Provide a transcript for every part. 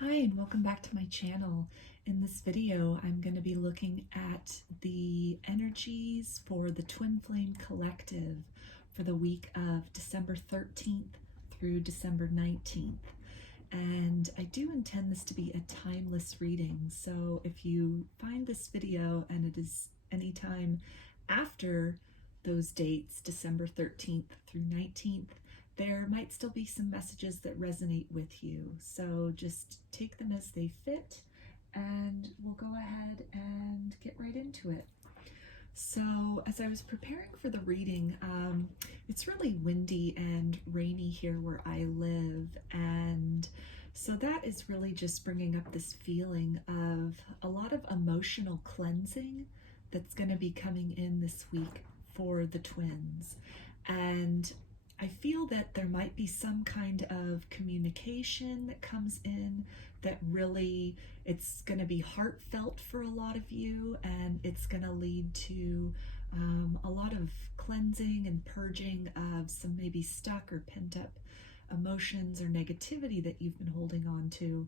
Hi, and welcome back to my channel. In this video, I'm going to be looking at the energies for the Twin Flame Collective for the week of December 13th through December 19th. And I do intend this to be a timeless reading, so if you find this video and it is anytime after those dates, December 13th through 19th, there might still be some messages that resonate with you. So just take them as they fit, and we'll go ahead and get right into it. So as I was preparing for the reading, it's really windy and rainy here where I live, and so that is really just bringing up this feeling of a lot of emotional cleansing that's going to be coming in this week for the twins. And I feel that there might be some kind of communication that comes in that really, it's going to be heartfelt for a lot of you, and it's going to lead to a lot of cleansing and purging of some maybe stuck or pent up emotions or negativity that you've been holding on to.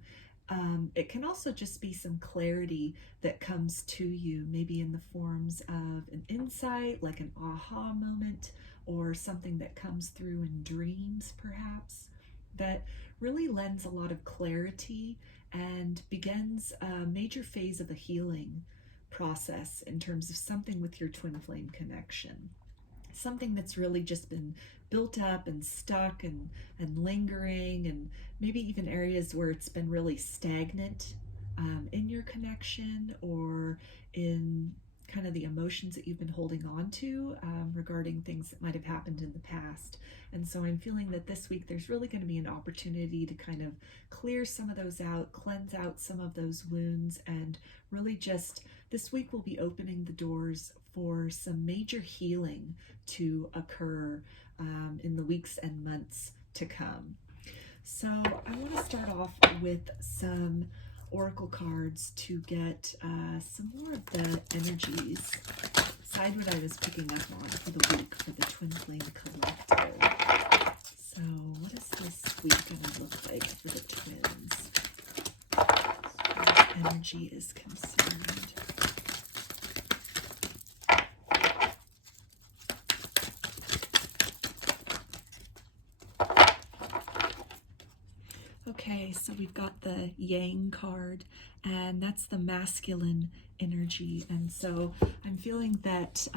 It can also just be some clarity that comes to you, maybe in the forms of an insight, like an aha moment, or something that comes through in dreams, perhaps, that really lends a lot of clarity and begins a major phase of the healing process in terms of something with your twin flame connection. Something that's really just been built up and stuck and lingering, and maybe even areas where it's been really stagnant in your connection or in kind of the emotions that you've been holding on to regarding things that might have happened in the past. And so I'm feeling that this week there's really going to be an opportunity to kind of clear some of those out, cleanse out some of those wounds, and really just this week will be opening the doors for some major healing to occur in the weeks and months to come. So I want to start off with some oracle cards to get some more of the energies. Decide what I was picking up on for the week for the Twin Flame Collective. So what is this week going to look like for the twins as far as energy is concerned? Okay, so we've got the Yang card, and that's the masculine energy. And so I'm feeling that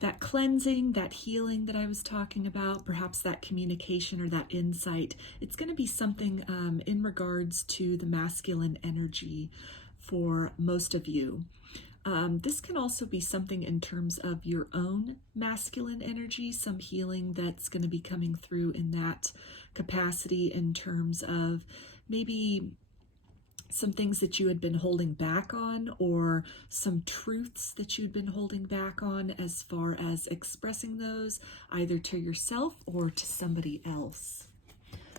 that cleansing, that healing that I was talking about, perhaps that communication or that insight, it's going to be something in regards to the masculine energy for most of you. This can also be something in terms of your own masculine energy, some healing that's going to be coming through in that capacity in terms of maybe some things that you had been holding back on, or some truths that you'd been holding back on as far as expressing those either to yourself or to somebody else.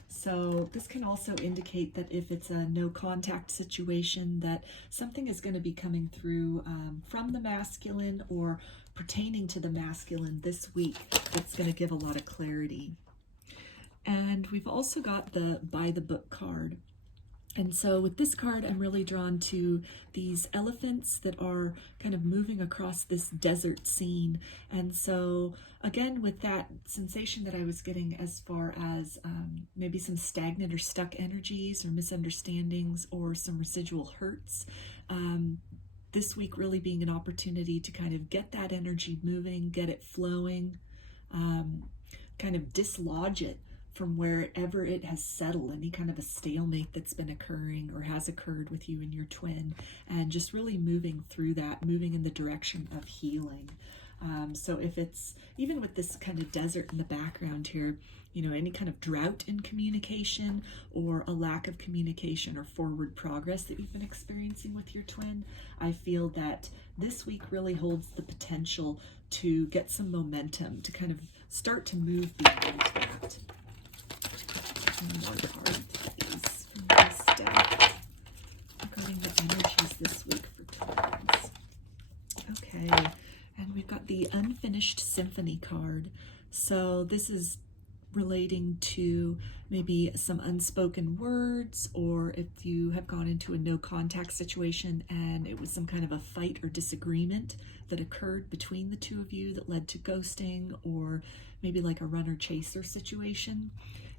So this can also indicate that if it's a no contact situation, that something is going to be coming through from the masculine or pertaining to the masculine this week that's going to give a lot of clarity. And we've also got the By the Book card. And so with this card, I'm really drawn to these elephants that are kind of moving across this desert scene. And so again, with that sensation that I was getting as far as maybe some stagnant or stuck energies or misunderstandings or some residual hurts, this week really being an opportunity to kind of get that energy moving, get it flowing, kind of dislodge it from wherever it has settled, any kind of a stalemate that's been occurring or has occurred with you and your twin, and just really moving through that, moving in the direction of healing. So if it's, even with this kind of desert in the background here, you know, any kind of drought in communication or a lack of communication or forward progress that you've been experiencing with your twin, I feel that this week really holds the potential to get some momentum, to kind of start to move beyond that. One more card, please, from this deck regarding the energies this week for twins. Okay, and we've got the Unfinished Symphony card. So this is relating to maybe some unspoken words, or if you have gone into a no contact situation and it was some kind of a fight or disagreement that occurred between the two of you that led to ghosting, or maybe like a runner-chaser situation.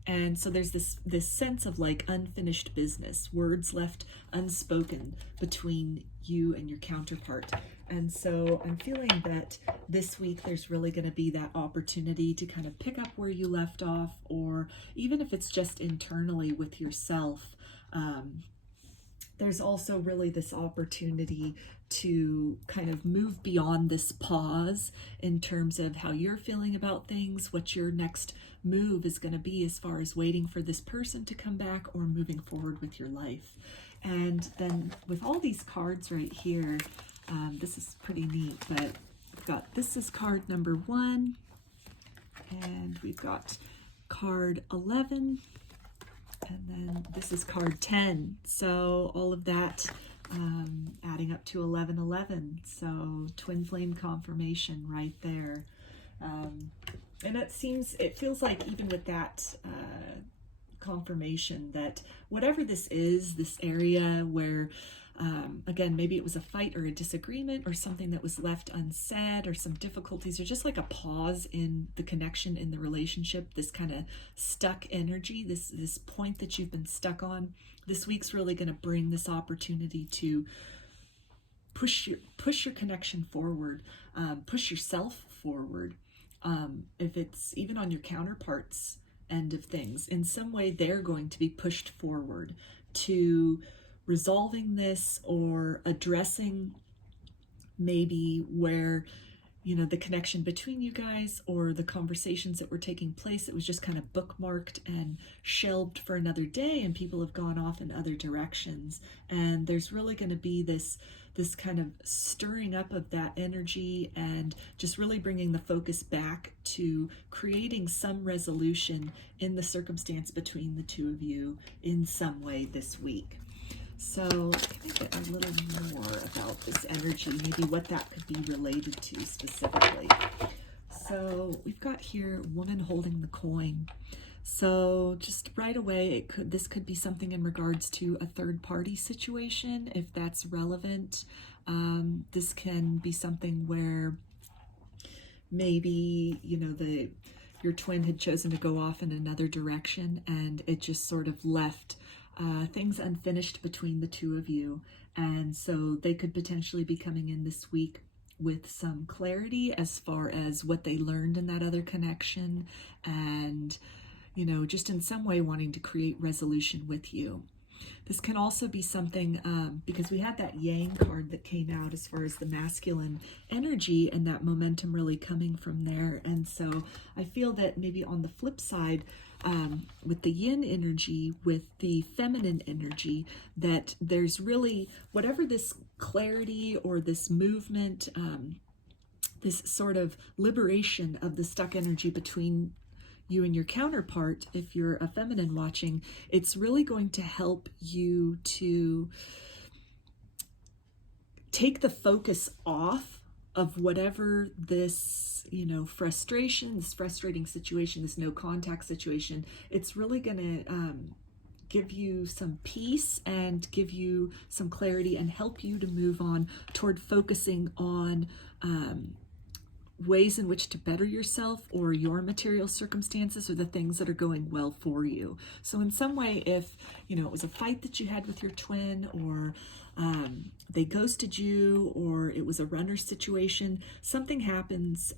And so there's this sense of like unfinished business, words left unspoken between you and your counterpart. And so I'm feeling that this week there's really going to be that opportunity to kind of pick up where you left off, or even if it's just internally with yourself. There's also really this opportunity to kind of move beyond this pause in terms of how you're feeling about things, what your next move is going to be as far as waiting for this person to come back or moving forward with your life. And then with all these cards right here, this is pretty neat, but we've got, this is card number 1, and we've got card 11, and then this is card 10. So all of that adding up to 1111. So twin flame confirmation right there. And it feels like even with that confirmation that whatever this is, this area where again, maybe it was a fight or a disagreement or something that was left unsaid, or some difficulties, or just like a pause in the connection in the relationship, this kind of stuck energy, this point that you've been stuck on. This week's really going to bring this opportunity to push your connection forward, push yourself forward. If it's even on your counterpart's end of things, in some way they're going to be pushed forward to resolving this, or addressing maybe where, you know, the connection between you guys or the conversations that were taking place, it was just kind of bookmarked and shelved for another day, and people have gone off in other directions. And there's really going to be this kind of stirring up of that energy, and just really bringing the focus back to creating some resolution in the circumstance between the two of you in some way this week. So can I get a little more about this energy, maybe what that could be related to specifically? So we've got here woman holding the coin. So just right away, this could be something in regards to a third party situation, if that's relevant. This can be something where maybe, you know, your twin had chosen to go off in another direction, and it just sort of left things unfinished between the two of you. And so they could potentially be coming in this week with some clarity as far as what they learned in that other connection, and, you know, just in some way wanting to create resolution with you. This can also be something, because we had that yang card that came out as far as the masculine energy and that momentum really coming from there. And so I feel that maybe on the flip side, with the yin energy, with the feminine energy, that there's really, whatever this clarity or this movement, this sort of liberation of the stuck energy between you and your counterpart, if you're a feminine watching, it's really going to help you to take the focus off of whatever this, you know, frustration, this frustrating situation, this no contact situation. It's really going to give you some peace and give you some clarity and help you to move on toward focusing on ways in which to better yourself or your material circumstances, or the things that are going well for you. So in some way, if, you know, it was a fight that you had with your twin, or they ghosted you, or it was a runner situation, something happens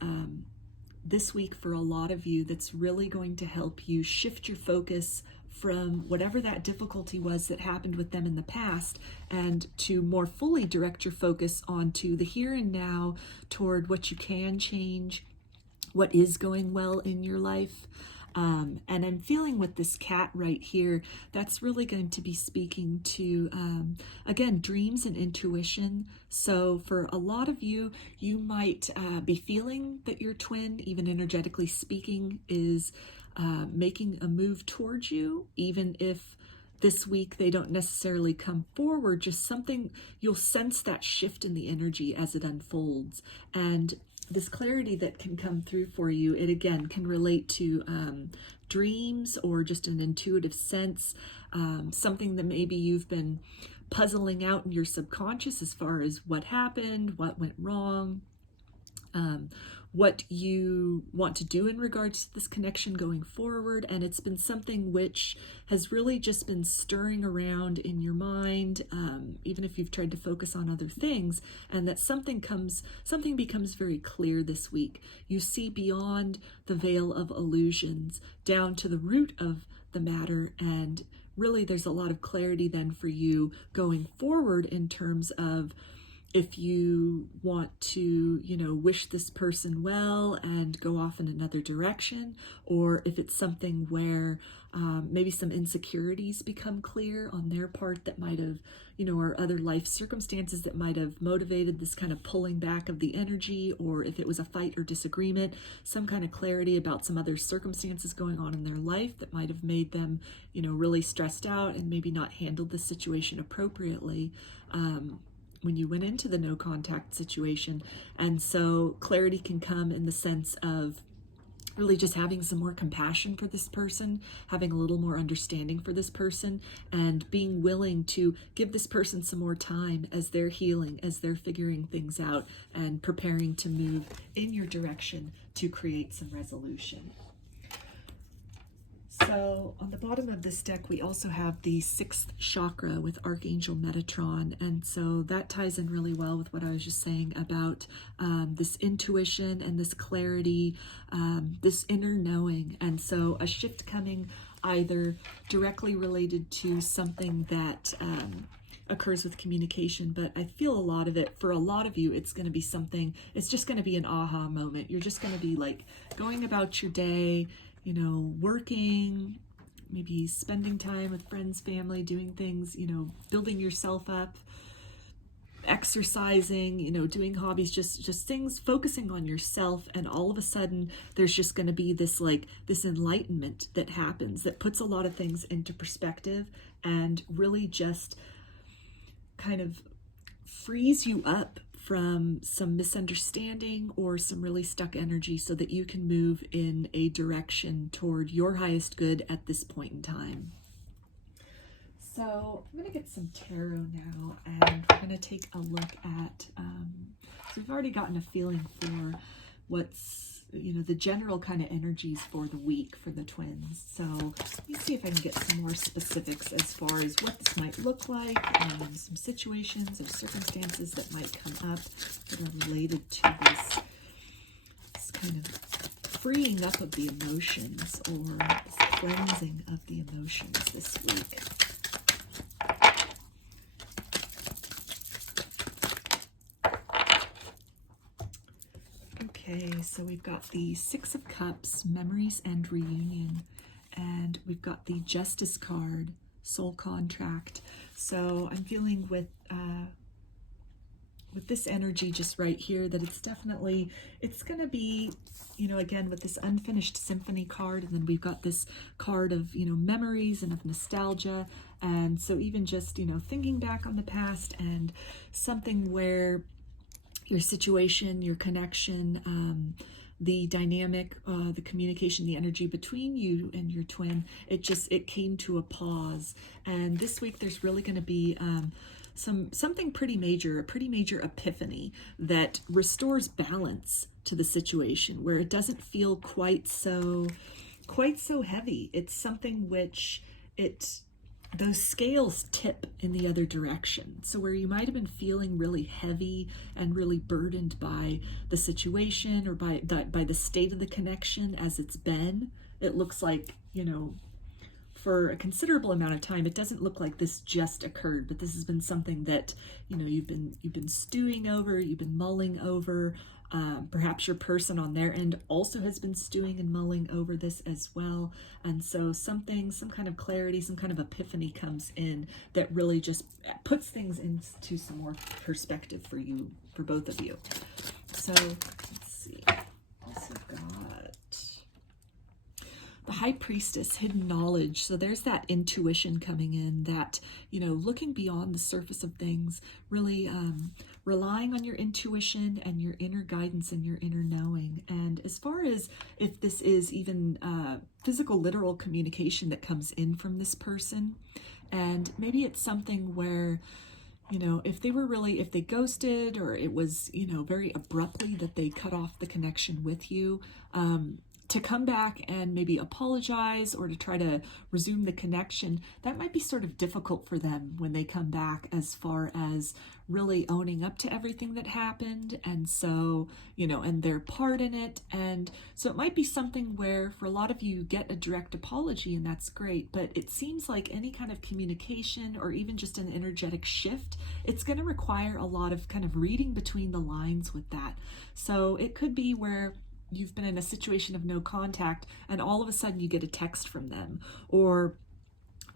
this week for a lot of you that's really going to help you shift your focus from whatever that difficulty was that happened with them in the past, and to more fully direct your focus onto the here and now, toward what you can change, what is going well in your life. And I'm feeling with this cat right here, that's really going to be speaking to, again, dreams and intuition. So for a lot of you, you might be feeling that your twin, even energetically speaking, is making a move towards you, even if this week they don't necessarily come forward, just something, you'll sense that shift in the energy as it unfolds. And this clarity that can come through for you, it again can relate to dreams or just an intuitive sense, something that maybe you've been puzzling out in your subconscious as far as what happened, what went wrong, what you want to do in regards to this connection going forward. And it's been something which has really just been stirring around in your mind, even if you've tried to focus on other things, and that something becomes very clear this week. You see beyond the veil of illusions down to the root of the matter, and really there's a lot of clarity then for you going forward in terms of if you want to, wish this person well and go off in another direction, or if it's something where maybe some insecurities become clear on their part that might have, or other life circumstances that might have motivated this kind of pulling back of the energy, or if it was a fight or disagreement, some kind of clarity about some other circumstances going on in their life that might have made them, really stressed out and maybe not handled the situation appropriately. When you went into the no contact situation. And so clarity can come in the sense of really just having some more compassion for this person, having a little more understanding for this person, and being willing to give this person some more time as they're healing, as they're figuring things out and preparing to move in your direction to create some resolution. So on the bottom of this deck, we also have the 6th chakra with Archangel Metatron. And so that ties in really well with what I was just saying about this intuition and this clarity, this inner knowing. And so a shift coming either directly related to something that occurs with communication, but I feel a lot of it, for a lot of you, it's going to be something, it's just going to be an aha moment. You're just going to be like going about your day, working, maybe spending time with friends, family, doing things, building yourself up, exercising, doing hobbies, just things, focusing on yourself. And all of a sudden there's just going to be this enlightenment that happens that puts a lot of things into perspective and really just kind of frees you up from some misunderstanding or some really stuck energy so that you can move in a direction toward your highest good at this point in time. So I'm going to get some tarot now, and we're going to take a look at, so we've already gotten a feeling for what's, the general kind of energies for the week for the twins. So let me see if I can get some more specifics as far as what this might look like, and some situations or circumstances that might come up that are related to this kind of freeing up of the emotions, or this cleansing of the emotions this week. Okay, so we've got the 6 of Cups, Memories and Reunion, and we've got the Justice card, Soul Contract. So I'm feeling with this energy just right here that it's going to be, again, with this unfinished Symphony card, and then we've got this card of, memories and of nostalgia. And so even just, thinking back on the past and something where your situation, your connection, the dynamic, the communication, the energy between you and your twin, it came to a pause. And this week there's really going to be something pretty major, a pretty major epiphany that restores balance to the situation, where it doesn't feel quite so heavy. It's something which those scales tip in the other direction. So where you might have been feeling really heavy and really burdened by the situation or by the state of the connection as it's been, it looks like, for a considerable amount of time, it doesn't look like this just occurred, but this has been something that, you've been stewing over, you've been mulling over. Perhaps your person on their end also has been stewing and mulling over this as well. And so some kind of clarity, some kind of epiphany comes in that really just puts things into some more perspective for you, for both of you. So let's see. Also got High Priestess, hidden knowledge. So there's that intuition coming in, that, looking beyond the surface of things, really relying on your intuition and your inner guidance and your inner knowing. And as far as if this is even physical, literal communication that comes in from this person, and maybe it's something where, if they ghosted, or it was, very abruptly that they cut off the connection with you, to come back and maybe apologize or to try to resume the connection, that might be sort of difficult for them when they come back, as far as really owning up to everything that happened. And so, and their part in it. And so it might be something where for a lot of you get a direct apology, and that's great. But it seems like any kind of communication or even just an energetic shift, it's going to require a lot of kind of reading between the lines with that. So it could be where you've been in a situation of no contact and all of a sudden you get a text from them, or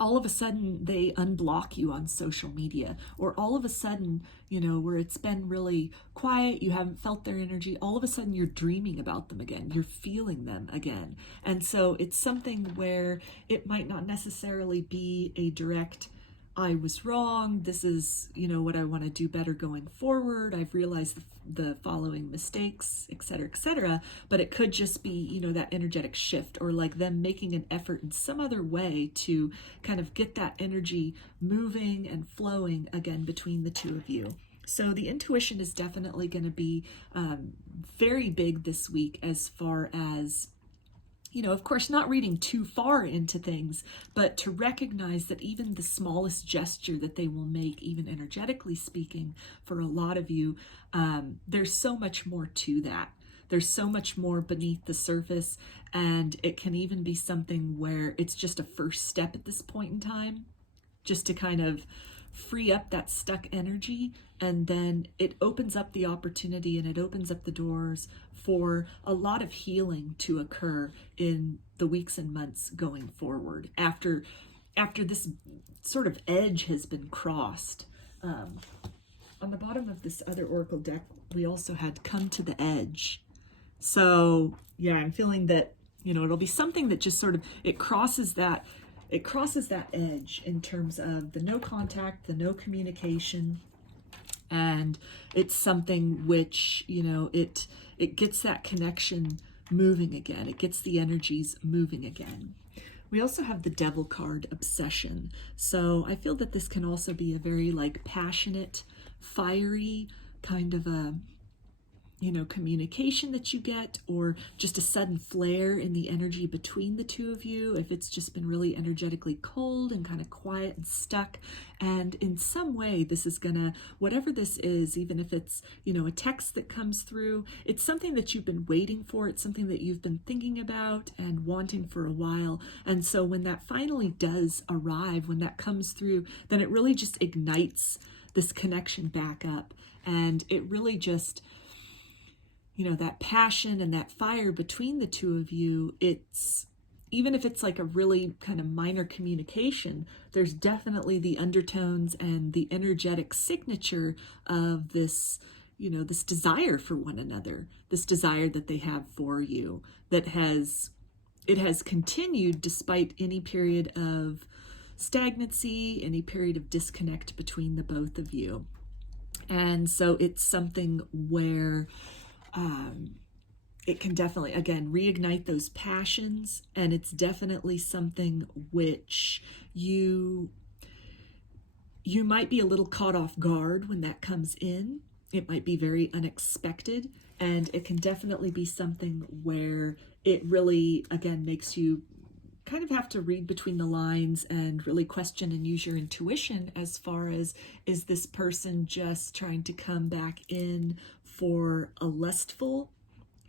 all of a sudden they unblock you on social media, or all of a sudden, where it's been really quiet, you haven't felt their energy, all of a sudden you're dreaming about them again, you're feeling them again. And so it's something where it might not necessarily be a direct, I was wrong, this is, what I want to do better going forward, I've realized the following mistakes, etc., but it could just be, that energetic shift, or like them making an effort in some other way to kind of get that energy moving and flowing again between the two of you. So the intuition is definitely going to be very big this week, as far as, of course, not reading too far into things, but to recognize that even the smallest gesture that they will make, even energetically speaking, for a lot of you, there's so much more to that. There's so much more beneath the surface, and it can even be something where it's just a first step at this point in time, just to kind of free up that stuck energy, and then it opens up the opportunity and it opens up the doors for a lot of healing to occur in the weeks and months going forward, after this sort of edge has been crossed. On the bottom of this other oracle deck, we also had come to the edge. So yeah, I'm feeling that, it'll be something that just sort of, it crosses that edge in terms of the no contact, the no communication, and it's something which, it gets that connection moving again. It gets the energies moving again. We also have the Devil card, obsession. So I feel that this can also be a very passionate, fiery kind of a, communication that you get, or just a sudden flare in the energy between the two of you, if it's just been really energetically cold and kind of quiet and stuck. And in some way, this is gonna, whatever this is, even if it's, a text that comes through, it's something that you've been waiting for, it's something that you've been thinking about and wanting for a while. And so when that finally does arrive, when that comes through, then it really just ignites this connection back up. And it really just, that passion and that fire between the two of you, it's, even if it's like a really kind of minor communication, there's definitely the undertones and the energetic signature of this, this desire for one another, this desire that they have for you, that it has continued despite any period of stagnancy, any period of disconnect between the both of you. And so it's something where it can definitely, again, reignite those passions. And it's definitely something which you might be a little caught off guard when that comes in. It might be very unexpected. And it can definitely be something where it really, again, makes you kind of have to read between the lines and really question and use your intuition as far as, is this person just trying to come back in for a lustful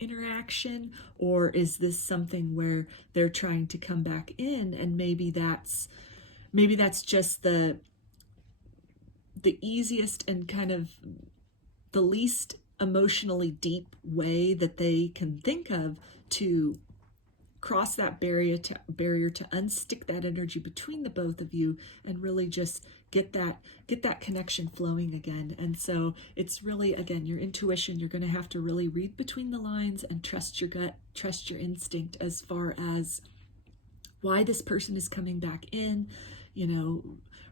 interaction, or is this something where they're trying to come back in, and maybe that's just the easiest and kind of the least emotionally deep way that they can think of to cross that barrier to unstick that energy between the both of you and really just get that connection flowing again. And so it's really, again, your intuition. You're going to have to really read between the lines and trust your gut, trust your instinct as far as why this person is coming back in, you know,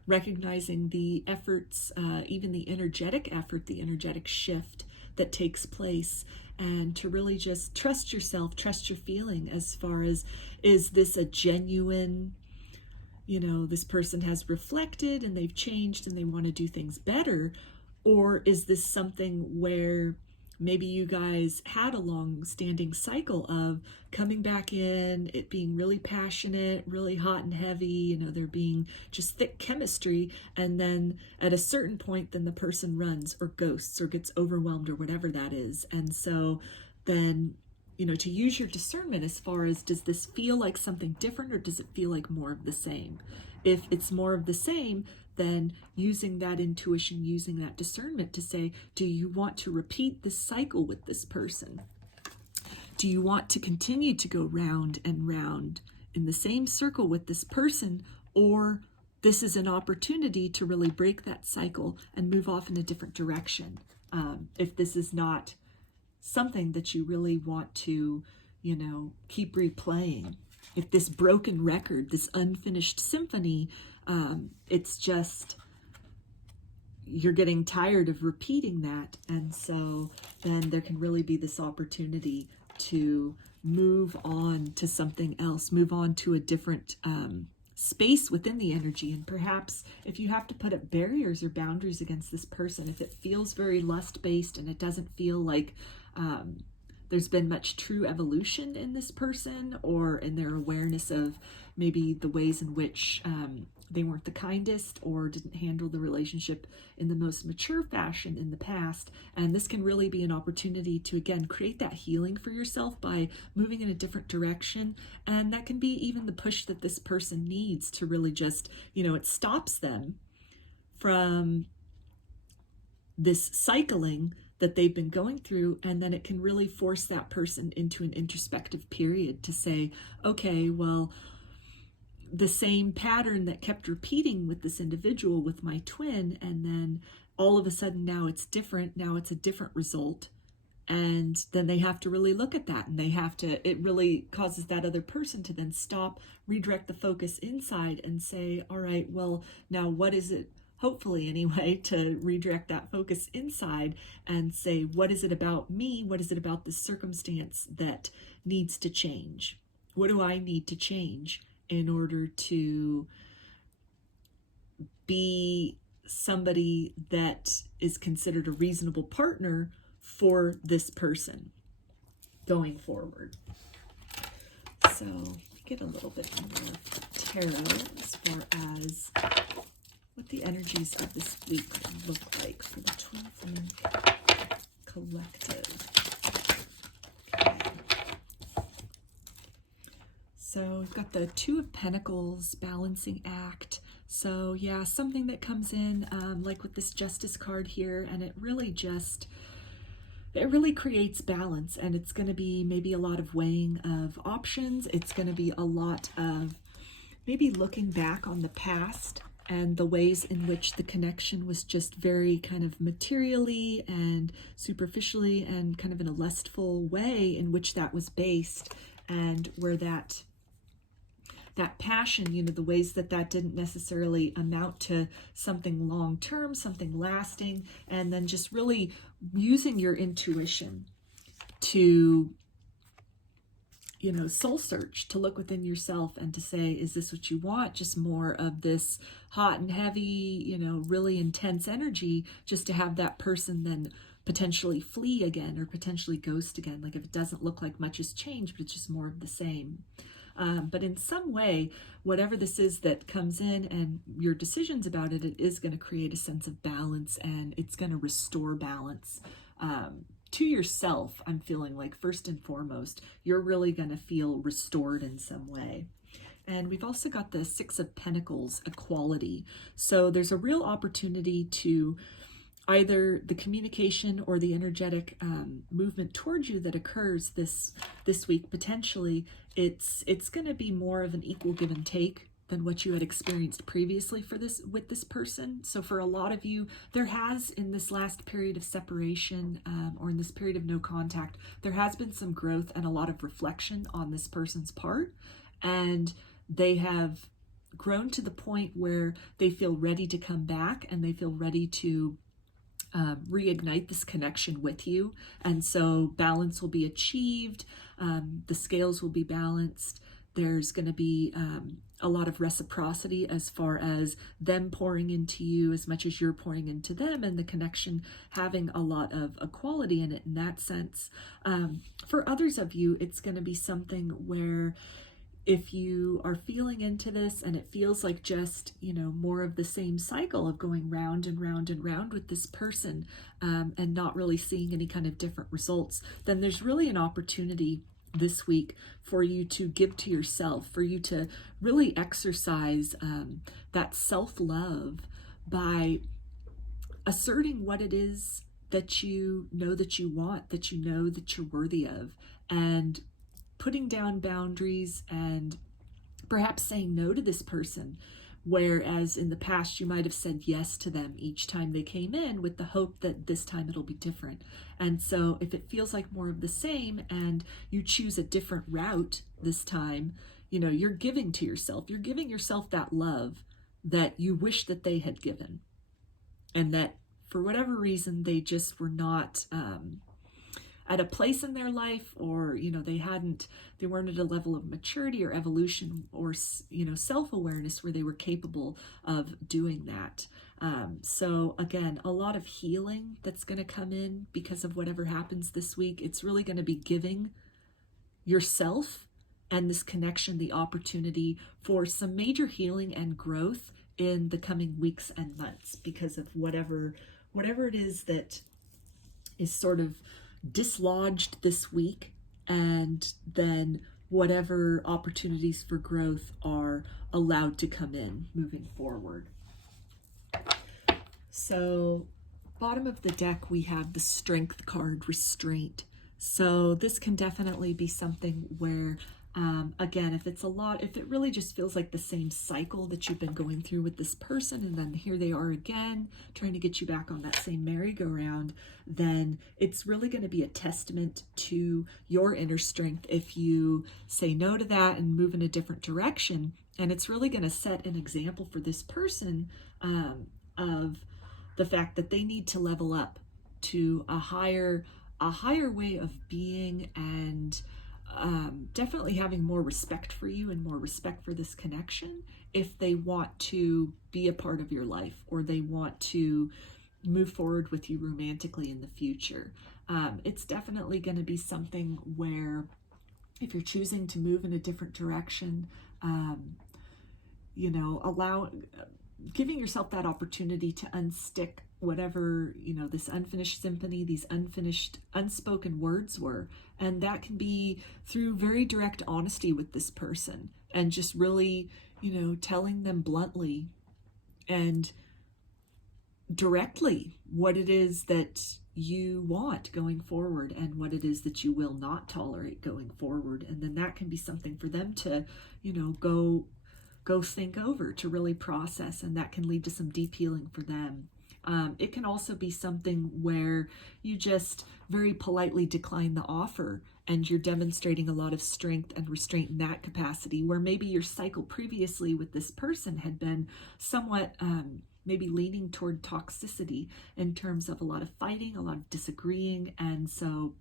recognizing the efforts, even the energetic effort, the energetic shift that takes place, and to really just trust yourself, trust your feeling as far as, is this a genuine, you know, this person has reflected and they've changed and they want to do things better, or is this something where maybe you guys had a long-standing cycle of coming back in, it being really passionate, really hot and heavy, you know, there being just thick chemistry, and then at a certain point, then the person runs or ghosts or gets overwhelmed or whatever that is. And so then, you know, to use your discernment as far as, does this feel like something different or does it feel like more of the same? If it's more of the same, then using that intuition, using that discernment to say, do you want to repeat this cycle with this person? Do you want to continue to go round and round in the same circle with this person, or this is an opportunity to really break that cycle and move off in a different direction? If this is not something that you really want to, you know, keep replaying. If this broken record, this unfinished symphony, it's just, you're getting tired of repeating that. And so then there can really be this opportunity to move on to something else, move on to a different space within the energy. And perhaps if you have to put up barriers or boundaries against this person, if it feels very lust-based and it doesn't feel like there's been much true evolution in this person, or in their awareness of maybe the ways in which they weren't the kindest or didn't handle the relationship in the most mature fashion in the past. And this can really be an opportunity to, again, create that healing for yourself by moving in a different direction. And that can be even the push that this person needs to really just, you know, it stops them from this cycling that they've been going through, and then it can really force that person into an introspective period to say, okay, well, the same pattern that kept repeating with this individual, with my twin, and then all of a sudden now it's different, now it's a different result. And then they have to really look at that, and they have to, it really causes that other person to then stop, redirect the focus inside and say, all right, well, now what is it? Hopefully anyway, to redirect that focus inside and say, what is it about me? What is it about this circumstance that needs to change? What do I need to change in order to be somebody that is considered a reasonable partner for this person going forward? So get a little bit more tarot as far as what the energies of this week look like for the Twin Flame Collective. Okay. So we've got the Two of Pentacles, balancing act. So yeah, something that comes in like with this Justice card here, and it really creates balance, and it's going to be maybe a lot of weighing of options. It's going to be a lot of maybe looking back on the past and the ways in which the connection was just very kind of materially and superficially and kind of in a lustful way in which that was based, and where that passion, you know, the ways that didn't necessarily amount to something long-term, something lasting, and then just really using your intuition to, you know, soul search, to look within yourself and to say, is this what you want? Just more of this hot and heavy, you know, really intense energy, just to have that person then potentially flee again or potentially ghost again. Like if it doesn't look like much has changed, but it's just more of the same. But in some way, whatever this is that comes in and your decisions about it, it is going to create a sense of balance, and it's going to restore balance. To yourself, I'm feeling like first and foremost, you're really going to feel restored in some way. And we've also got the Six of Pentacles, equality. So there's a real opportunity to either the communication or the energetic movement towards you that occurs this week, potentially, it's going to be more of an equal give and take than what you had experienced previously with this person. So for a lot of you, there has, in this last period of separation or in this period of no contact, there has been some growth and a lot of reflection on this person's part. And they have grown to the point where they feel ready to come back, and they feel ready to reignite this connection with you. And so balance will be achieved. The scales will be balanced. There's going to be a lot of reciprocity as far as them pouring into you as much as you're pouring into them, and the connection having a lot of equality in it in that sense. For others of you, it's going to be something where if you are feeling into this and it feels like just, more of the same cycle of going round and round and round with this person, and not really seeing any kind of different results, then there's really an opportunity this week for you to give to yourself, for you to really exercise that self-love by asserting what it is that you know that you want, that you know that you're worthy of, and putting down boundaries and perhaps saying no to this person, whereas in the past you might have said yes to them each time they came in with the hope that this time it'll be different. And so if it feels like more of the same and you choose a different route this time, you're giving to yourself. You're giving yourself that love that you wish that they had given, and that for whatever reason they just were not at a place in their life, or they weren't at a level of maturity or evolution or self-awareness where they were capable of doing that. So again, a lot of healing that's going to come in because of whatever happens this week. It's really going to be giving yourself and this connection the opportunity for some major healing and growth in the coming weeks and months, because of whatever it is that is sort of dislodged this week, and then whatever opportunities for growth are allowed to come in moving forward. So bottom of the deck, we have the Strength card, Restraint. So this can definitely be something where again, if it really just feels like the same cycle that you've been going through with this person, and then here they are again trying to get you back on that same merry-go-round, then it's really going to be a testament to your inner strength if you say no to that and move in a different direction. And it's really going to set an example for this person of the fact that they need to level up to a higher way of being, and definitely having more respect for you and more respect for this connection if they want to be a part of your life, or they want to move forward with you romantically in the future. It's definitely going to be something where if you're choosing to move in a different direction, giving yourself that opportunity to unstick whatever, this unfinished symphony, these unfinished unspoken words were. And that can be through very direct honesty with this person, and just really, telling them bluntly and directly what it is that you want going forward and what it is that you will not tolerate going forward. And then that can be something for them to, go think over, to really process, and that can lead to some deep healing for them. It can also be something where you just very politely decline the offer, and you're demonstrating a lot of strength and restraint in that capacity, where maybe your cycle previously with this person had been somewhat maybe leaning toward toxicity in terms of a lot of fighting, a lot of disagreeing. And so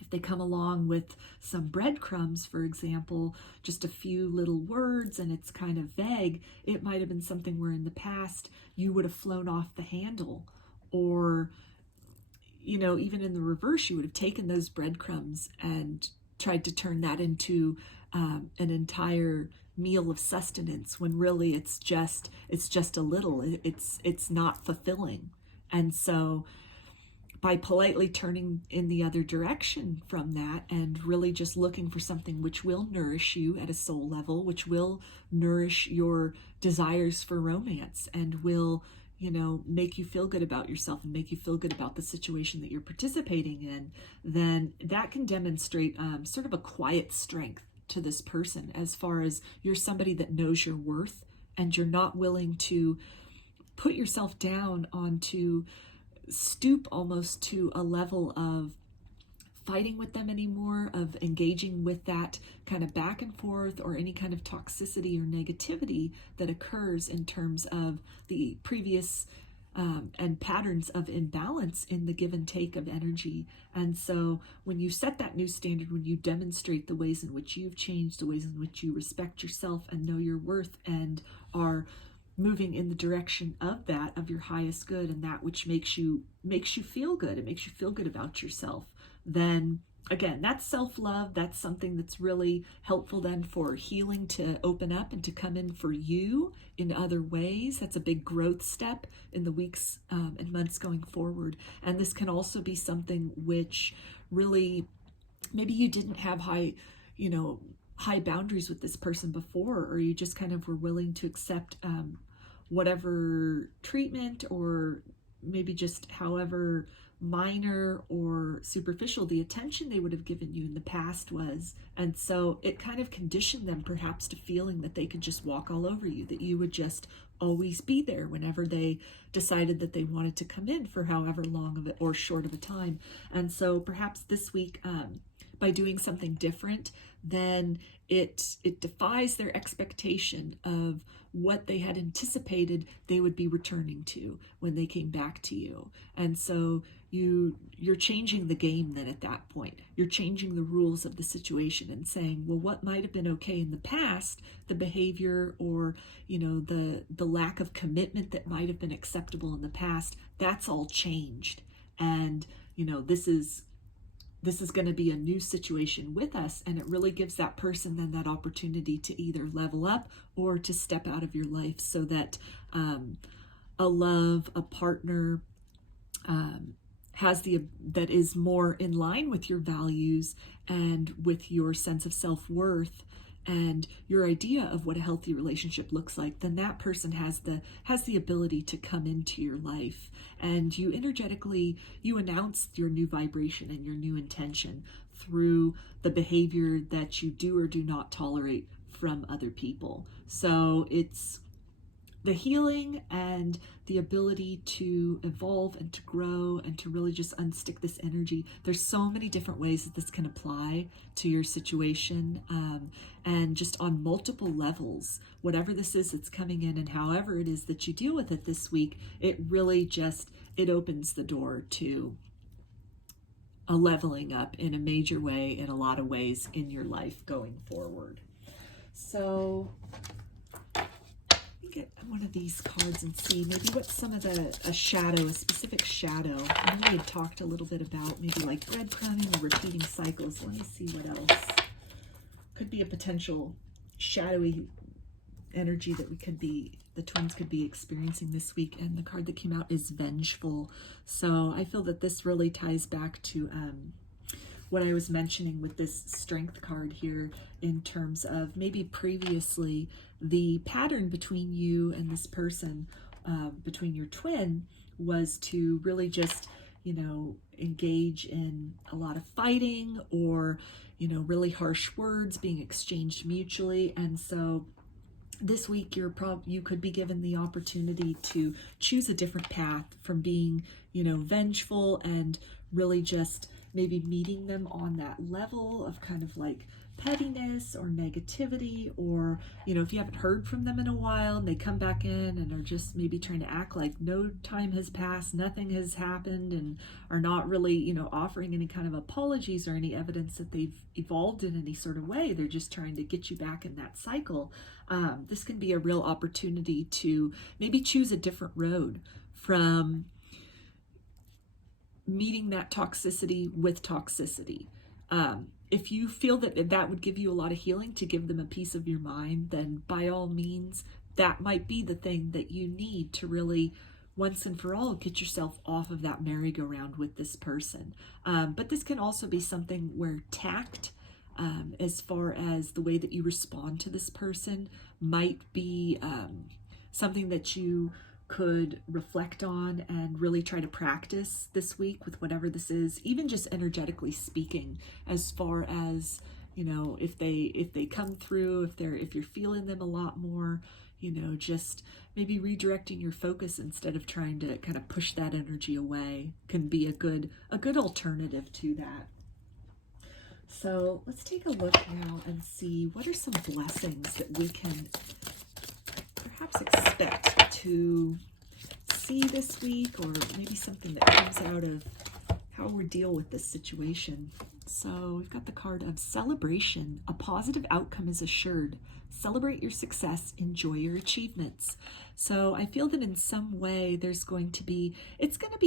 if they come along with some breadcrumbs, for example, just a few little words, and it's kind of vague, it might have been something where in the past you would have flown off the handle, or, even in the reverse, you would have taken those breadcrumbs and tried to turn that into an entire meal of sustenance, when really it's just a little, it's not fulfilling. And so by politely turning in the other direction from that, and really just looking for something which will nourish you at a soul level, which will nourish your desires for romance, and will, make you feel good about yourself and make you feel good about the situation that you're participating in, then that can demonstrate sort of a quiet strength to this person, as far as you're somebody that knows your worth, and you're not willing to put yourself down onto stoop almost to a level of fighting with them anymore, of engaging with that kind of back and forth or any kind of toxicity or negativity that occurs in terms of the previous and patterns of imbalance in the give and take of energy. And so when you set that new standard, when you demonstrate the ways in which you've changed, the ways in which you respect yourself and know your worth and are moving in the direction of that, of your highest good, and that which makes you feel good, it makes you feel good about yourself, then again, that's self-love. That's something that's really helpful then for healing to open up and to come in for you in other ways. That's a big growth step in the weeks and months going forward. And this can also be something which really, maybe you didn't have high boundaries with this person before, or you just kind of were willing to accept whatever treatment, or maybe just however minor or superficial the attention they would have given you in the past was. And so it kind of conditioned them perhaps to feeling that they could just walk all over you, that you would just always be there whenever they decided that they wanted to come in for however long of it or short of a time. And so perhaps this week, by doing something different, then it defies their expectation of what they had anticipated they would be returning to when they came back to you. And so you're changing the game then at that point. You're changing the rules of the situation and saying, well, what might have been okay in the past, the behavior or, the lack of commitment that might have been acceptable in the past, that's all changed. And, this is going to be a new situation with us, and it really gives that person then that opportunity to either level up or to step out of your life, so that a love, a partner that is more in line with your values and with your sense of self-worth and your idea of what a healthy relationship looks like, then that person has the ability to come into your life, and you announce your new vibration and your new intention through the behavior that you do or do not tolerate from other people. So it's the healing and the ability to evolve and to grow and to really just unstick this energy. There's so many different ways that this can apply to your situation, and just on multiple levels, whatever this is that's coming in and however it is that you deal with it this week, it really it opens the door to a leveling up in a major way, in a lot of ways in your life going forward. So get one of these cards and see maybe what's some of a specific shadow. I know we had talked a little bit about maybe like breadcrumbing or repeating cycles. Let me see what else. Could be a potential shadowy energy that the twins could be experiencing this week. And the card that came out is Vengeful. So I feel that this really ties back to what I was mentioning with this Strength card here, in terms of maybe previously the pattern between you and this person, between your twin, was to really just, engage in a lot of fighting or, really harsh words being exchanged mutually. And so this week you could be given the opportunity to choose a different path from being, vengeful and really just maybe meeting them on that level of kind of like pettiness or negativity, or if you haven't heard from them in a while and they come back in and are just maybe trying to act like no time has passed, nothing has happened, and are not really offering any kind of apologies or any evidence that they've evolved in any sort of way. They're just trying to get you back in that cycle. This can be a real opportunity to maybe choose a different road from meeting that toxicity with toxicity. If you feel that would give you a lot of healing, to give them a piece of your mind, then by all means, that might be the thing that you need to really, once and for all, get yourself off of that merry-go-round with this person. But this can also be something where tact, as far as the way that you respond to this person, might be something that you could reflect on and really try to practice this week with whatever this is, even just energetically speaking, as far as if they come through, if you're feeling them a lot more, just maybe redirecting your focus instead of trying to kind of push that energy away can be a good alternative to that. So let's take a look now and see what are some blessings that we can perhaps expect to see this week, or maybe something that comes out of how we deal with this situation. So we've got the card of celebration. A positive outcome is assured. Celebrate your success, enjoy your achievements. So I feel that in some way it's going to be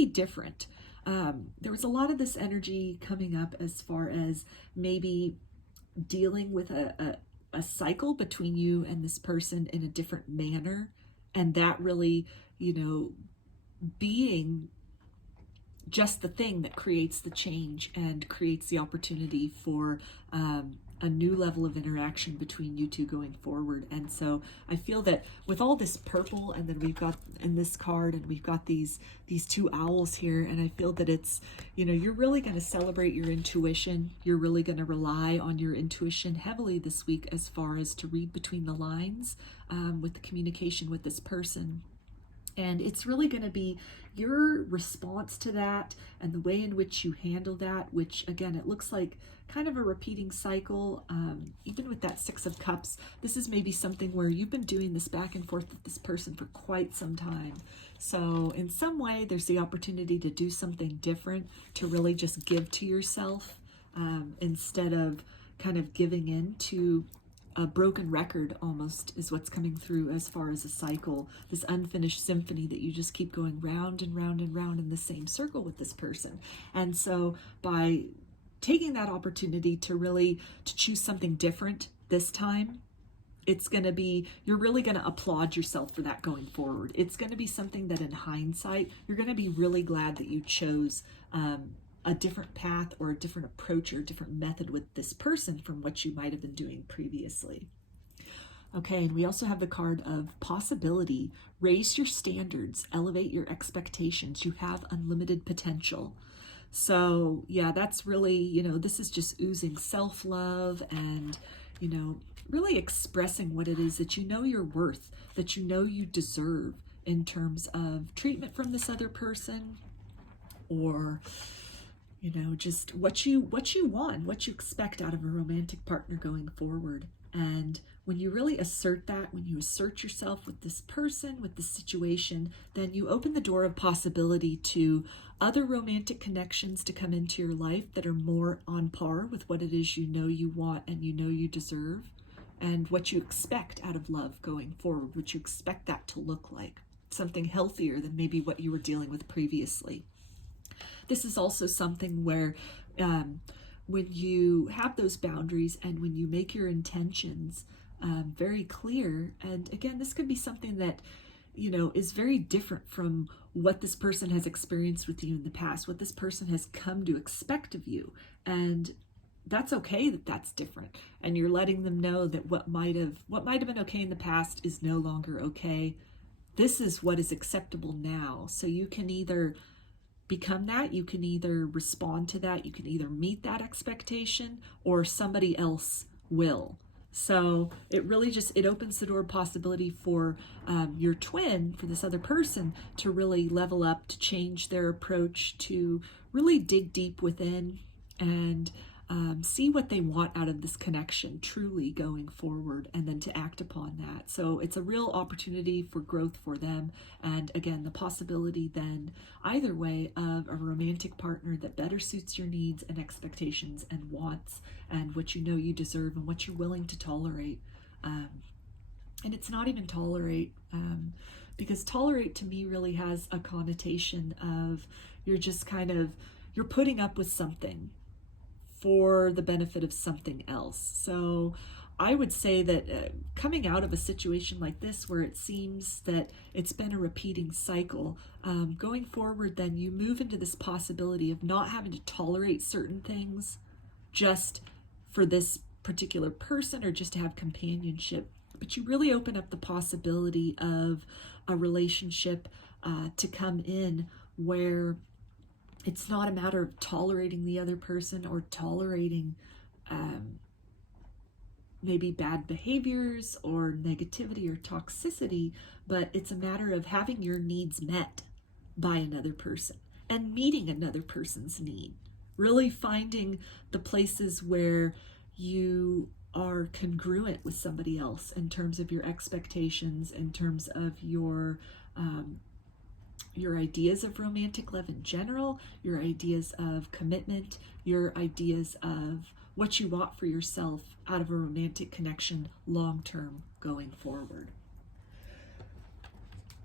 different. There was a lot of this energy coming up as far as maybe dealing with a cycle between you and this person in a different manner. And that really, being just the thing that creates the change and creates the opportunity for a new level of interaction between you two going forward. And so I feel that with all this purple, and then we've got in this card, and we've got these two owls here, and I feel that it's, you're really going to celebrate your intuition. You're really going to rely on your intuition heavily this week as far as to read between the lines with the communication with this person. And it's really going to be your response to that and the way in which you handle that, which again, it looks like kind of a repeating cycle. Even with that Six of Cups, this is maybe something where you've been doing this back and forth with this person for quite some time. So in some way, there's the opportunity to do something different, to really just give to yourself instead of kind of giving in to a broken record, almost, is what's coming through as far as a cycle, this unfinished symphony that you just keep going round and round and round in the same circle with this person. And so by taking that opportunity to choose something different this time, it's going to be, you're really going to applaud yourself for that going forward. It's going to be something that in hindsight, you're going to be really glad that you chose a different path or a different approach or a different method with this person from what you might have been doing previously. Okay, and we also have the card of possibility. Raise your standards, elevate your expectations. You have unlimited potential. So yeah, that's really, this is just oozing self-love and, really expressing what it is that you're worth, that you deserve in terms of treatment from this other person, or just what you want, what you expect out of a romantic partner going forward. And when you really assert that, when you assert yourself with this person, with this situation, then you open the door of possibility to other romantic connections to come into your life that are more on par with what it is you want and you deserve, and what you expect out of love going forward, what you expect that to look like, something healthier than maybe what you were dealing with previously. This is also something where when you have those boundaries and when you make your intentions very clear, and again, this could be something that, is very different from what this person has experienced with you in the past, what this person has come to expect of you. And that's okay that that's different. And you're letting them know that what might have been okay in the past is no longer okay. This is what is acceptable now. So you can either become that, you can either respond to that, you can either meet that expectation, or somebody else will. So it really it opens the door of possibility for your twin, for this other person, to really level up, to change their approach, to really dig deep within and see what they want out of this connection truly going forward, and then to act upon that. So it's a real opportunity for growth for them. And again, the possibility then either way of a romantic partner that better suits your needs and expectations and wants, and what you deserve and what you're willing to tolerate. And it's not even tolerate, because tolerate to me really has a connotation of you're putting up with something for the benefit of something else. So I would say that coming out of a situation like this, where it seems that it's been a repeating cycle, going forward, then you move into this possibility of not having to tolerate certain things just for this particular person or just to have companionship, but you really open up the possibility of a relationship to come in where it's not a matter of tolerating the other person or tolerating maybe bad behaviors or negativity or toxicity, but it's a matter of having your needs met by another person and meeting another person's need, really finding the places where you are congruent with somebody else in terms of your expectations, in terms of your ideas of romantic love in general, your ideas of commitment, your ideas of what you want for yourself out of a romantic connection long term going forward.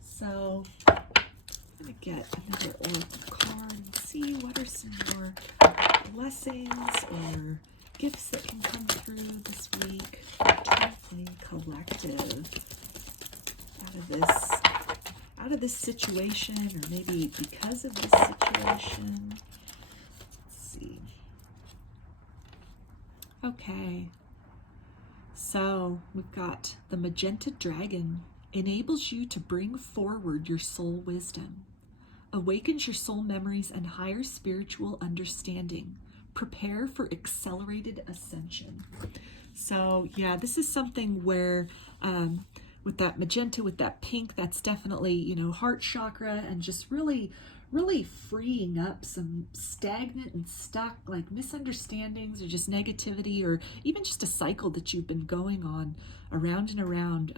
So I'm going to get another oracle card and see what are some more blessings or gifts that can come through this week. Twinflame collective out of this situation, or maybe because of this situation. Let's see. Okay, so we've got the magenta dragon. Enables you to bring forward your soul wisdom, awakens your soul memories and higher spiritual understanding. Prepare for accelerated ascension. So yeah, this is something where with that magenta, with that pink, that's definitely, you know, heart chakra, and just really freeing up some stagnant and stuck like misunderstandings or just negativity, or even just a cycle that you've been going on around and around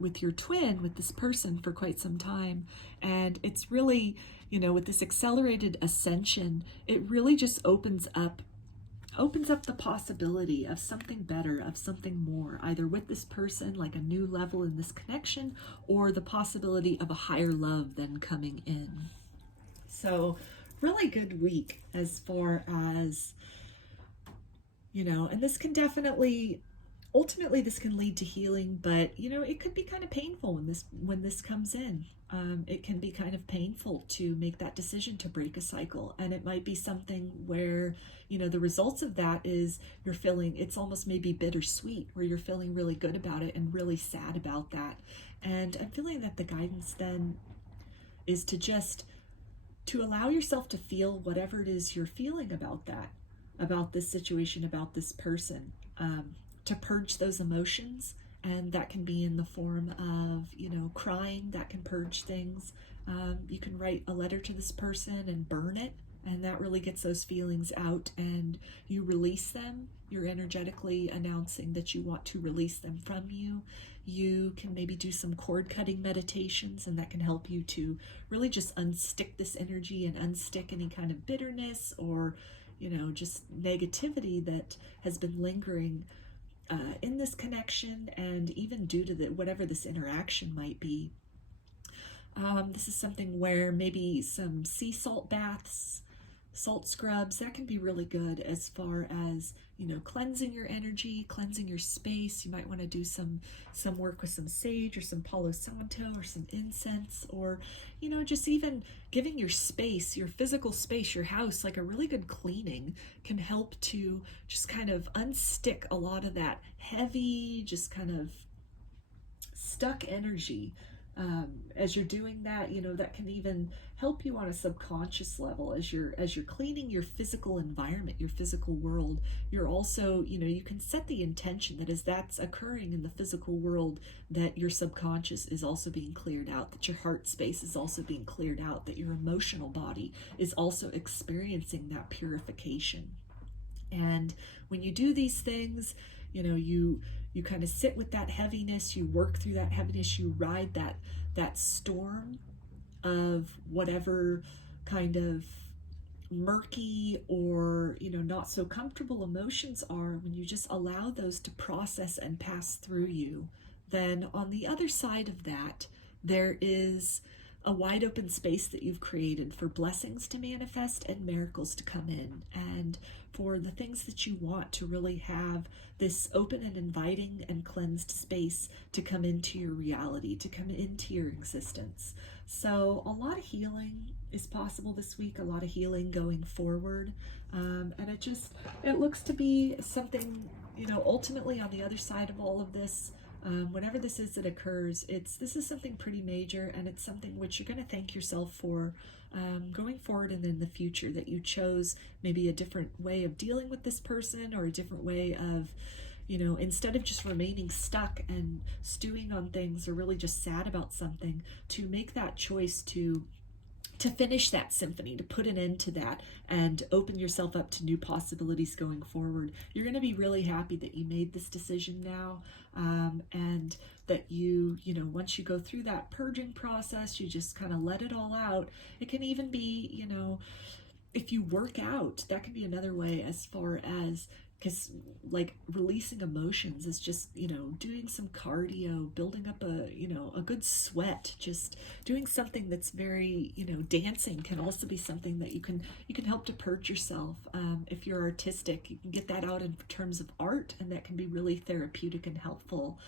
with your twin, with this person for quite some time. And it's really, you know, with this accelerated ascension, it really just opens up the possibility of something better, of something more, either with this person, like a new level in this connection, or the possibility of a higher love then coming in. So really good week as far as, you know, and this can definitely, ultimately this can lead to healing, but you know, it could be kind of painful when this comes in. It can be kind of painful to make that decision to break a cycle, and it might be something where, you know, the results of that is you're feeling, it's almost maybe bittersweet, where you're feeling really good about it and really sad about that. And I'm feeling that the guidance then is to allow yourself to feel whatever it is you're feeling about that, about this situation, about this person, to purge those emotions. And that can be in the form of, you know, crying. That can purge things. You can write a letter to this person and burn it, and that really gets those feelings out, and you release them. You're energetically announcing that you want to release them from you. You can maybe do some cord cutting meditations, and that can help you to really just unstick this energy and unstick any kind of bitterness or, you know, just negativity that has been lingering in this connection, and even due to whatever this interaction might be. This is something where maybe some sea salt baths, salt scrubs, that can be really good as far as, you know, cleansing your energy, cleansing your space. You might want to do some work with some sage or some Palo Santo or some incense, or, you know, just even giving your space, your physical space, your house, like a really good cleaning can help to just kind of unstick a lot of that heavy, just kind of stuck energy. As you're doing that, you know, that can even help you on a subconscious level as you're cleaning your physical environment, your physical world. You're also, you know, you can set the intention that as that's occurring in the physical world, that your subconscious is also being cleared out, that your heart space is also being cleared out, that your emotional body is also experiencing that purification. And when you do these things, you know, you kind of sit with that heaviness, you work through that heaviness, you ride that storm of whatever kind of murky or, you know, not so comfortable emotions are. When you just allow those to process and pass through you, then on the other side of that, there is a wide open space that you've created for blessings to manifest and miracles to come in, and for the things that you want to really have this open and inviting and cleansed space to come into your reality, to come into your existence. So a lot of healing is possible this week, a lot of healing going forward. And it looks to be something, you know, ultimately on the other side of all of this, whatever this is that occurs, this is something pretty major, and it's something which you're going to thank yourself for going forward and in the future, that you chose maybe a different way of dealing with this person, or a different way of, you know, instead of just remaining stuck and stewing on things, or really just sad about something, to make that choice to finish that symphony, to put an end to that and open yourself up to new possibilities going forward. You're going to be really happy that you made this decision now, and that you know, once you go through that purging process, you just kind of let it all out. It can even be, you know, if you work out, that can be another way, as far as, because like releasing emotions is just, you know, doing some cardio, building up a, you know, a good sweat, just doing something that's very, you know, dancing can also be something that you can help to purge yourself. If you're artistic, you can get that out in terms of art, and that can be really therapeutic and helpful.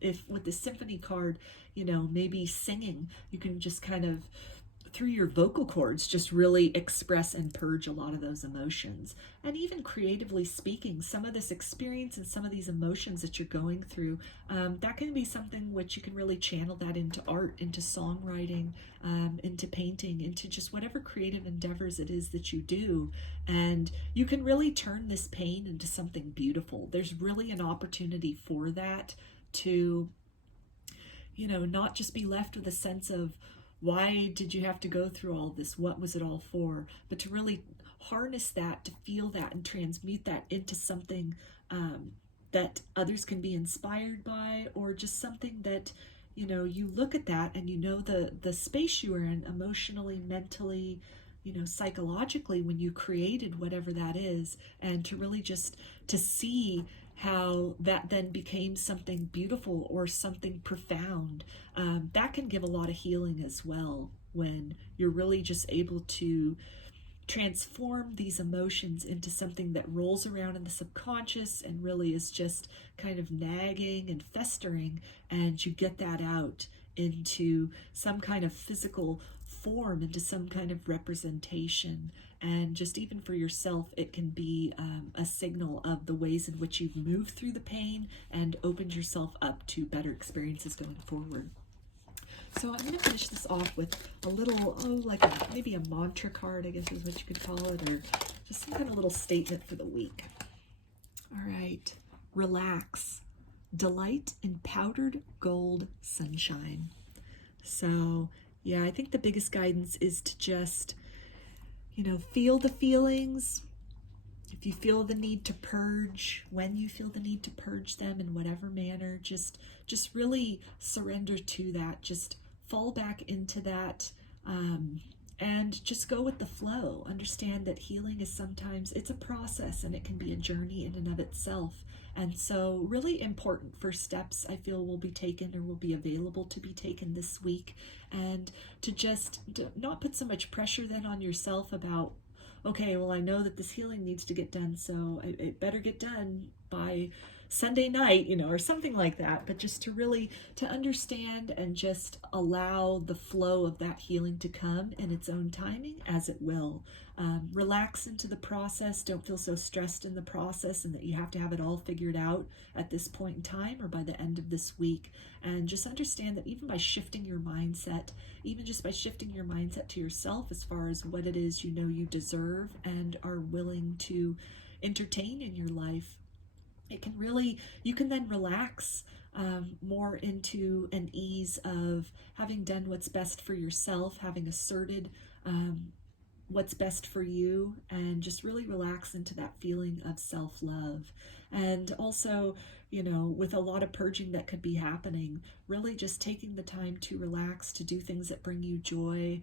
If with the symphony card, you know, maybe singing, you can just kind of, through your vocal cords, just really express and purge a lot of those emotions. And even creatively speaking, some of this experience and some of these emotions that you're going through, that can be something which you can really channel that into art, into songwriting, into painting, into just whatever creative endeavors it is that you do. And you can really turn this pain into something beautiful. There's really an opportunity for that, to, you know, not just be left with a sense of, why did you have to go through all this? What was it all for? But to really harness that, to feel that, and transmute that into something that others can be inspired by, or just something that, you know, you look at that and you know the space you were in emotionally, mentally, you know, psychologically, when you created whatever that is, and to really just to see how that then became something beautiful or something profound. That can give a lot of healing as well, when you're really just able to transform these emotions into something that rolls around in the subconscious and really is just kind of nagging and festering, and you get that out into some kind of physical form, into some kind of representation. And just even for yourself, it can be a signal of the ways in which you've moved through the pain and opened yourself up to better experiences going forward. So I'm going to finish this off with a little, maybe a mantra card, I guess is what you could call it, or just some kind of little statement for the week. All right. Relax. Delight in powdered gold sunshine. So, yeah, I think the biggest guidance is to just, you know, feel the feelings. If you feel the need to purge, when you feel the need to purge them in whatever manner, just really surrender to that. Just fall back into that, and just go with the flow. Understand that healing is sometimes, it's a process, and it can be a journey in and of itself. And so really important first steps, I feel, will be taken, or will be available to be taken this week. And to just not put so much pressure then on yourself about, okay, well, I know that this healing needs to get done, so it better get done by Sunday night, you know, or something like that. But just to really, to understand and just allow the flow of that healing to come in its own timing, as it will. Relax into the process. Don't feel so stressed in the process and that you have to have it all figured out at this point in time or by the end of this week. And just understand that even by shifting your mindset, even just by shifting your mindset to yourself as far as what it is you know you deserve and are willing to entertain in your life, it can really, you can then relax more into an ease of having done what's best for yourself, having asserted what's best for you, and just really relax into that feeling of self-love. And also, you know, with a lot of purging that could be happening, really just taking the time to relax, to do things that bring you joy,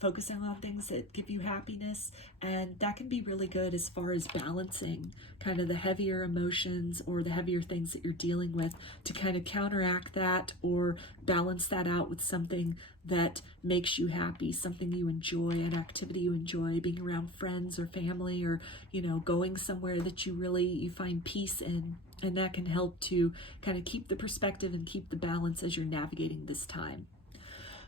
focusing on things that give you happiness. And that can be really good as far as balancing kind of the heavier emotions or the heavier things that you're dealing with, to kind of counteract that or balance that out with something that makes you happy, something you enjoy, an activity you enjoy, being around friends or family, or, you know, going somewhere that you find peace in. And that can help to kind of keep the perspective and keep the balance as you're navigating this time.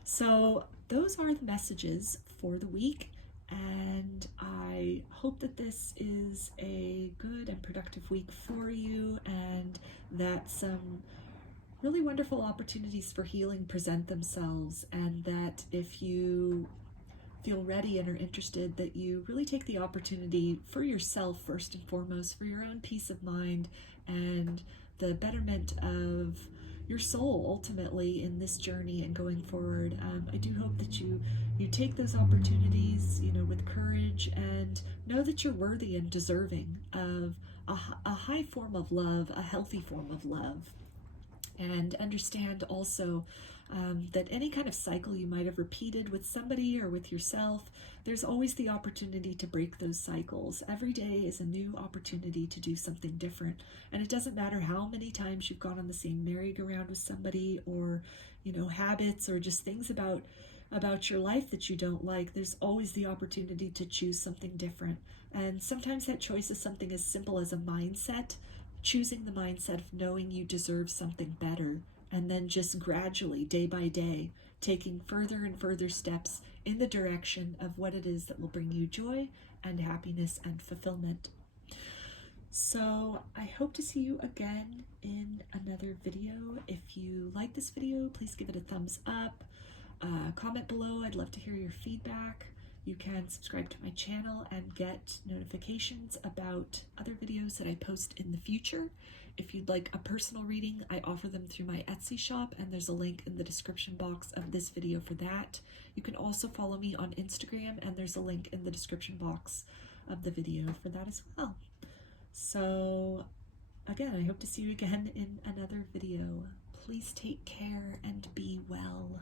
So those are the messages for the week, and I hope that this is a good and productive week for you, and that some really wonderful opportunities for healing present themselves, and that if you feel ready and are interested, that you really take the opportunity for yourself first and foremost, for your own peace of mind and the betterment of your soul ultimately in this journey and going forward. I do hope that you take those opportunities, you know, with courage, and know that you're worthy and deserving of a high form of love, a healthy form of love. And understand also that any kind of cycle you might have repeated with somebody or with yourself, there's always the opportunity to break those cycles. Every day is a new opportunity to do something different. And it doesn't matter how many times you've gone on the same merry-go-round with somebody, or, you know, habits or just things about your life that you don't like. There's always the opportunity to choose something different. And sometimes that choice is something as simple as a mindset, choosing the mindset of knowing you deserve something better, and then just gradually, day by day, taking further and further steps in the direction of what it is that will bring you joy and happiness and fulfillment. So I hope to see you again in another video. If you like this video, please give it a thumbs up, comment below. I'd love to hear your feedback. You can subscribe to my channel and get notifications about other videos that I post in the future. If you'd like a personal reading, I offer them through my Etsy shop, and there's a link in the description box of this video for that. You can also follow me on Instagram, and there's a link in the description box of the video for that as well. So again, I hope to see you again in another video. Please take care and be well.